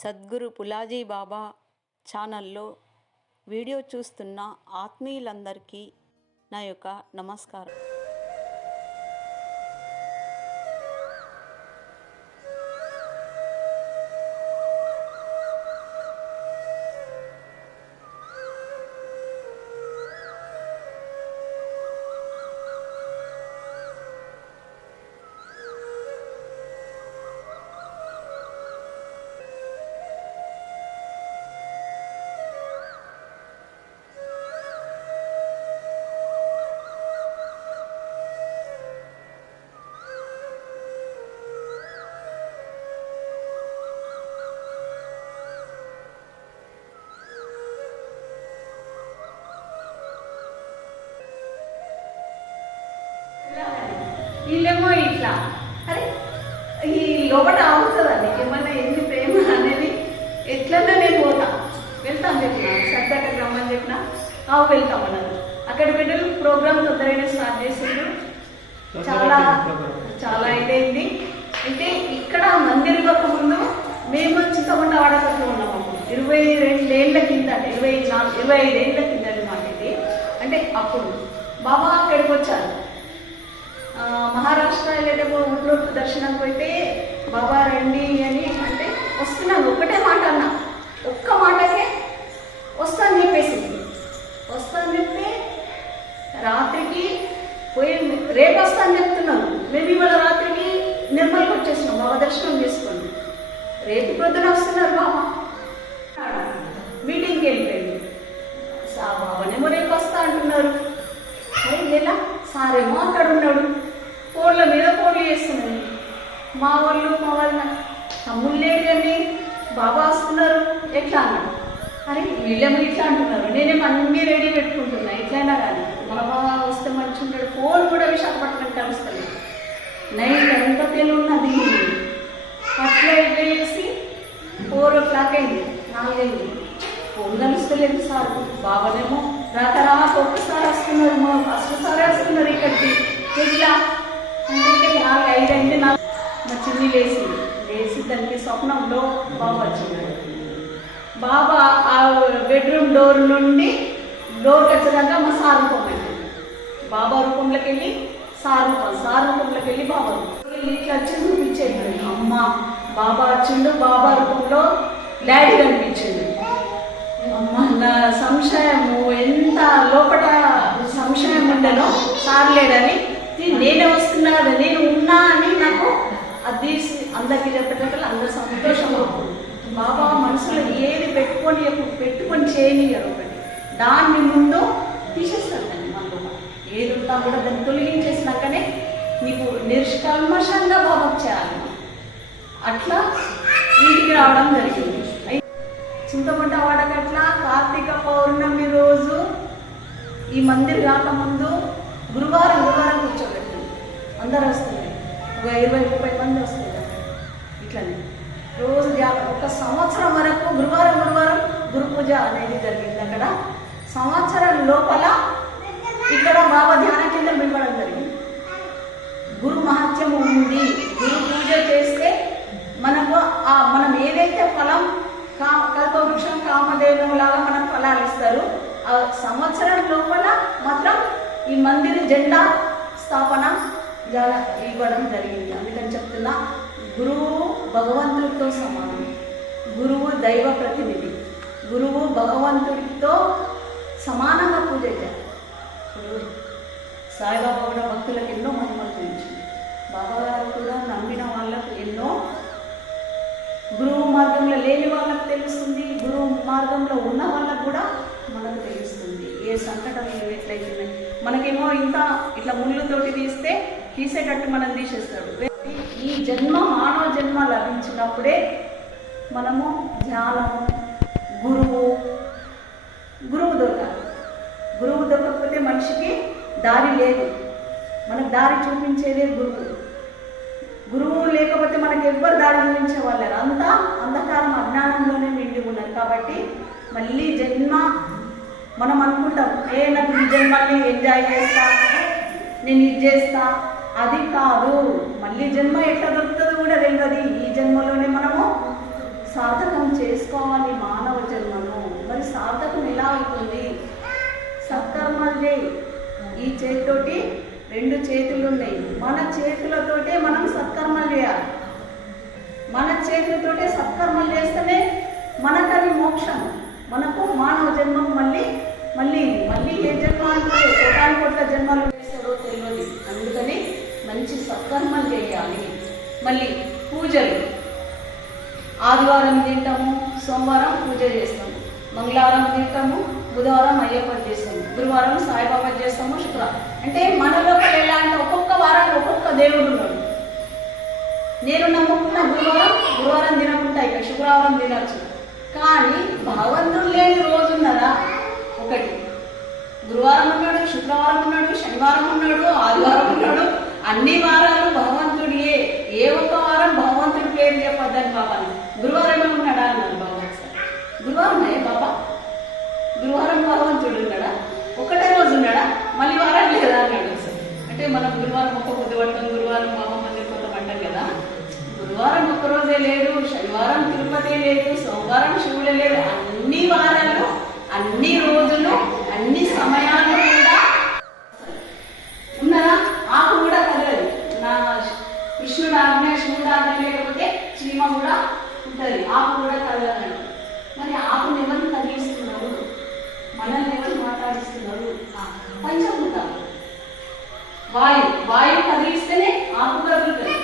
సద్గురు పులాజీ బాబా ఛానల్లో వీడియో చూస్తున్న ఆత్మీయులందరికీ నా యొక్క నమస్కారం. వీళ్ళేమో ఇట్లా అరే ఈ లోపల అవుతుందండి ఏమన్నా ఎన్ని ప్రేమ అనేది ఎట్లన్నా నేను వెళ్తాను చెప్పిన సరదాగా రమ్మని చెప్పిన వెళ్తామన్నారు. అక్కడ బిడ్డలు ప్రోగ్రామ్ తొందరగా స్టార్ట్ చేసిండ్రు. చాలా చాలా ఇదైంది. అయితే ఇక్కడ మందిర్ ఒక ముందు మేము చింతమండ వాడకట్లో ఉన్నాము. 22 ఏళ్ల కింద 25 ఏళ్ల కింద మాట ఇది. అంటే అప్పుడు బాబా అక్కడికి వచ్చారు. మహారాష్ట్ర వెళ్ళేటప్పుడు ఊళ్ళోకి దర్శనానికి పోయితే బాబా రండి అని అంటే వస్తున్నాను ఒకటే మాట అన్నా, ఒక్క మాటకే వస్తాను చెప్పేసింది. వస్తాను చెప్తే రాత్రికి పోయి రేపు వస్తాను చెప్తున్నాను. మేము ఇవాళ రాత్రికి నిర్మల్కి వచ్చేసినాం బాబా దర్శనం చేసుకోండి. రేపు ప్రొద్దున వస్తున్నారు బాబా. మీటింగ్కి వెళ్ళిపోయింది. బాబానేమో రేపు వస్తా అంటున్నారు. అరే ఎలా సారేమో అక్కడ ఉన్నాడు. ఫోన్ల మీద ఫోన్లు చేస్తున్నాయి. మా వాళ్ళ తమ్ముళ్ళు లేడని బాబా వస్తున్నారు ఎట్లా అన్నాడు. అరే వీళ్ళేమో ఇట్లా అంటున్నారు. నేనేమో అన్నీ రెడీ పెట్టుకుంటున్నా ఎట్లయినా కానీ బాబా వస్తే మంచి ఉంటాడు. ఫోన్ కూడా విశాఖపట్నం కలుస్తుంది. నైట్ ఎంత తెలియన్నది. అట్లా ఇట్లా చేసి 4 o'clock అయింది. 4 అయింది. Phone కలుస్తలేదు sir. బాబానేమో రాక ఒక్కసారి వస్తున్నారు. అసలు సారే వస్తున్నారు ఇక్కడికి. ఎట్లా అంటే 4, 5 అయింది. మా చిన్ని లేచి దానికి స్వప్నంలో బాబా వచ్చినాడు. బాబా ఆ బెడ్రూమ్ డోర్ నుండి డోర్కి వచ్చేదాకా మా సార్ రూపం అండి. బాబా రూపంలోకి వెళ్ళి సార్ రూపంలోకి వెళ్ళి బాబా రూపం ఇట్లా వచ్చి చూపించేది. అమ్మ బాబా వచ్చిండు. బాబా రూపంలో డాడీ కనిపించింది. అమ్మ నా సంశయము ఎంత లోపల సంశయం ఉండేనో సార్ లేడని, నేనే వస్తున్నా నేను ఉన్నా అని నాకు అది అందరికీ చెప్పేటప్పుడు అందరు సంతోషం అవుతుంది. బాబా మనసులో ఏది పెట్టుకొని చేయనియరు. ఒకటి దాన్ని ముందు తీసేస్తానండి. మనలో ఏది ఉన్నా కూడా దాన్ని తొలగించేసినాకనే మీకు నిష్కల్మషంగా బాబా చేయాలి. అట్లా ఇంటికి రావడం జరిగింది. చింతమంట వాడకట్ల కార్తీక పౌర్ణమి రోజు ఈ మందిర్ కాకముందు గురువారం కూర్చోబెట్టింది. అందరు వస్తుంది. ఒక 20-30 మంది వస్తుంది. ఇట్లనే రోజు ఒక సంవత్సరం వరకు గురువారం గురు పూజ అనేది జరిగింది. అక్కడ సంవత్సరం లోపల ఇక్కడ బాబా ధ్యాన కేంద్రం ఇవ్వడం జరిగింది. గురు మహత్యం ఉంది. గురు పూజ చేస్తే మనకు మనం ఏదైతే ఫలం కల్పవృక్షం కామధేను లాగా మనకు ఫలాలు ఇస్తారు. ఆ సంవత్సరం లోపల మాత్రం ఈ మందిర్ జెండా స్థాపన ఇవ్వడం జరిగింది. అందుకని చెప్తున్నా, గురువు భగవంతుడితో సమానం. గురువు దైవ ప్రతినిధి. గురువు భగవంతుడితో సమానంగా పూజ చేయాలి. ఇప్పుడు సాయిబాబా కూడా భక్తులకు ఎన్నో మహిమలు చూపించింది. బాబా గారు కూడా నమ్మిన వాళ్ళకు ఎన్నో, గురువు మార్గంలో లేని వాళ్ళకు తెలుస్తుంది, గురువు మార్గంలో ఉన్న వాళ్ళకు కూడా మనకు తెలుస్తుంది ఏ సంకటాలు ఎట్లయితున్నాయి. మనకేమో ఇట్లా ముళ్ళుతోటి తీసేటట్టు మనం తీసేస్తాడు. ఈ జన్మ మానవ జన్మ లభించినప్పుడే మనము ధ్యానము గురువు దొరకాలి. గురువు దొరకకపోతే మనిషికి దారి లేదు. మనకు దారి చూపించేదే గురువు లేకపోతే మనకి ఎవ్వరు దారి చూపించే వాళ్ళారు. అంతా అంధకారం అజ్ఞానంలోనే నిండి ఉన్నారు. కాబట్టి మళ్ళీ జన్మ మనం అనుకుంటాం, నాకు ఈ జన్మల్ని ఎంజాయ్ చేస్తా, నేను ఇది చేస్తా. అది కాదు. మళ్ళీ జన్మ ఎట్లా దొరుకుతుందో కూడా తెలియదు. ఈ జన్మలోనే మనము సార్థకం చేసుకోవాలి మానవ జన్మను. మరి సార్థకం ఎలా అవుతుంది? సత్కర్మలు చేయి. ఈ చేతితోటి 2 చేతులు ఉన్నాయి. మన చేతులతోటే మనం సత్కర్మలు చేయాలి. మన చేతులతోటే సత్కర్మలు చేస్తేనే మనకది మోక్షం. మనకు మానవ జన్మం మళ్ళీ ఏ జన్మ అంటే కోటానుకోట్ల జన్మలు వేస్తారో తెలియదు. అందుకని మంచి సత్కర్మలు చేయాలి. మళ్ళీ పూజలు ఆదివారం తింటాము, సోమవారం పూజ చేస్తాము, మంగళవారం తింటాము, బుధవారం అయ్యప్ప చేస్తాము, గురువారం సాయిబాబా చేస్తాము, శుక్రవారం అంటే మనలో ఎలా అంటే ఒక్కొక్క వారం ఒక్కొక్క దేవుడు ఉన్నాడు. నేను నమ్ముకున్న గురువారం తినకుండా ఇక శుక్రవారం తినచ్చు. కానీ భగవంతుడు లేని రోజు ఉన్నదా? ఒకటి గురువారం ఉన్నాడు, శుక్రవారం ఉన్నాడు, శనివారం ఉన్నాడు, ఆదివారం ఉన్నాడు. అన్ని వారాలు భగవంతుడియే. ఏ ఒక్క వారం భగవంతుడి పేరు చెప్పొద్దని బాబా. గురువారమే ఉన్నాడా అన్నాడు బాబా. గురువారమే బాబా, గురువారం భగవంతుడు ఉన్నాడా? ఒకటే రోజు ఉన్నాడా? మళ్ళీ వారం లేదా అన్నాడు. అంటే మనం గురువారం ఒక్క పొద్దు పడతాం, గురువారం బాబా మందిర్ కొత్త పడ్డాం కదా. గురువారం ఒక్కరోజే లేడు, శనివారం తిరుపతి లేదు, సోమవారం శివుడే లేడు. అన్ని వారాలు, అన్ని రోజులు, అన్ని సమయాలు కూడా ఉన్నదా? ఆకు కూడా కదలదు. నా కృష్ణుడు ఆజ్ఞ, శివుడు ఆజ్ఞ లేకపోతే చీమ కూడా ఉంటుంది. ఆకు కూడా కదలదు. మరి ఆకుని ఎవరిని కదిలిస్తున్నారు? మనల్ని ఎవరు మాట్లాడిస్తున్నారు? పంచభూతాలు. వాయువు కదిలిస్తేనే ఆకు కదులుతుంది.